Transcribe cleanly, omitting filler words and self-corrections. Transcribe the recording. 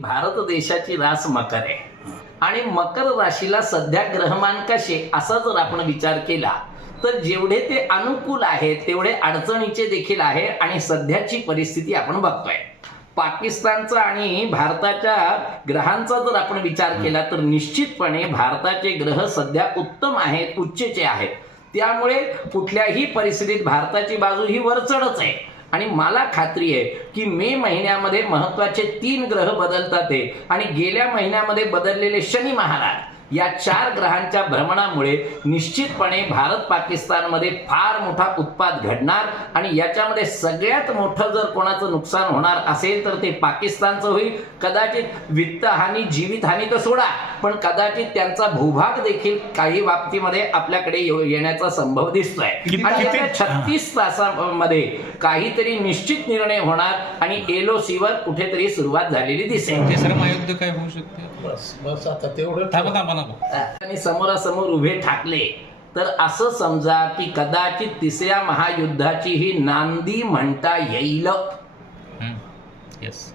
भारत देशाची रास मकर आहे आणि मकर राशीला सध्या ग्रहमान कसे असा जर आपण विचार केला तर जेवढे ते अनुकूल आहेत तेवढे अडचणीचे देखील आहे। आणि सध्याची परिस्थिती आपण बघतोय पाकिस्तानचा आणि भारताच्या ग्रहांचा जर आपण विचार केला तर निश्चितपणे भारताचे ग्रह सध्या उत्तम आहेत, उच्चचे आहेत। त्यामुळे कुठल्याही परिस्थितीत भारताची बाजू ही वरचढच आहे। आणि मला खात्री आहे की मे महिन्यामध्ये महत्त्वाचे 3 ग्रह बदलतात आणि गेल्या महिन्यामध्ये बदललेले शनी महाराज या 4 ग्रहांच्या भ्रमणामुळे निश्चितपणे भारत पाकिस्तानमध्ये फार मोठा उत्पात घडणार। आणि याच्यामध्ये सगळ्यात मोठं जर कोणाचं नुकसान होणार असेल तर ते पाकिस्तानचं होईल। कदाचित वित्तहानी, जीवितहानी तर सोडा, पण कदाचित त्यांचा भूभाग देखील काही बाबतीमध्ये आपल्याकडे येण्याचा संभव दिसतोय। आणि या 36 तासांमध्ये काहीतरी निश्चित निर्णय होणार आणि LOC वर कुठेतरी सुरुवात झालेली दिसेल। तिसरं महायुद्ध काय होऊ शकते? बस आता तेवढं आणि समोरासमोर उभे ठाकले तर असं समजा की कदाचित तिसऱ्या महायुद्धाची ही नांदी म्हणता येईल। येस।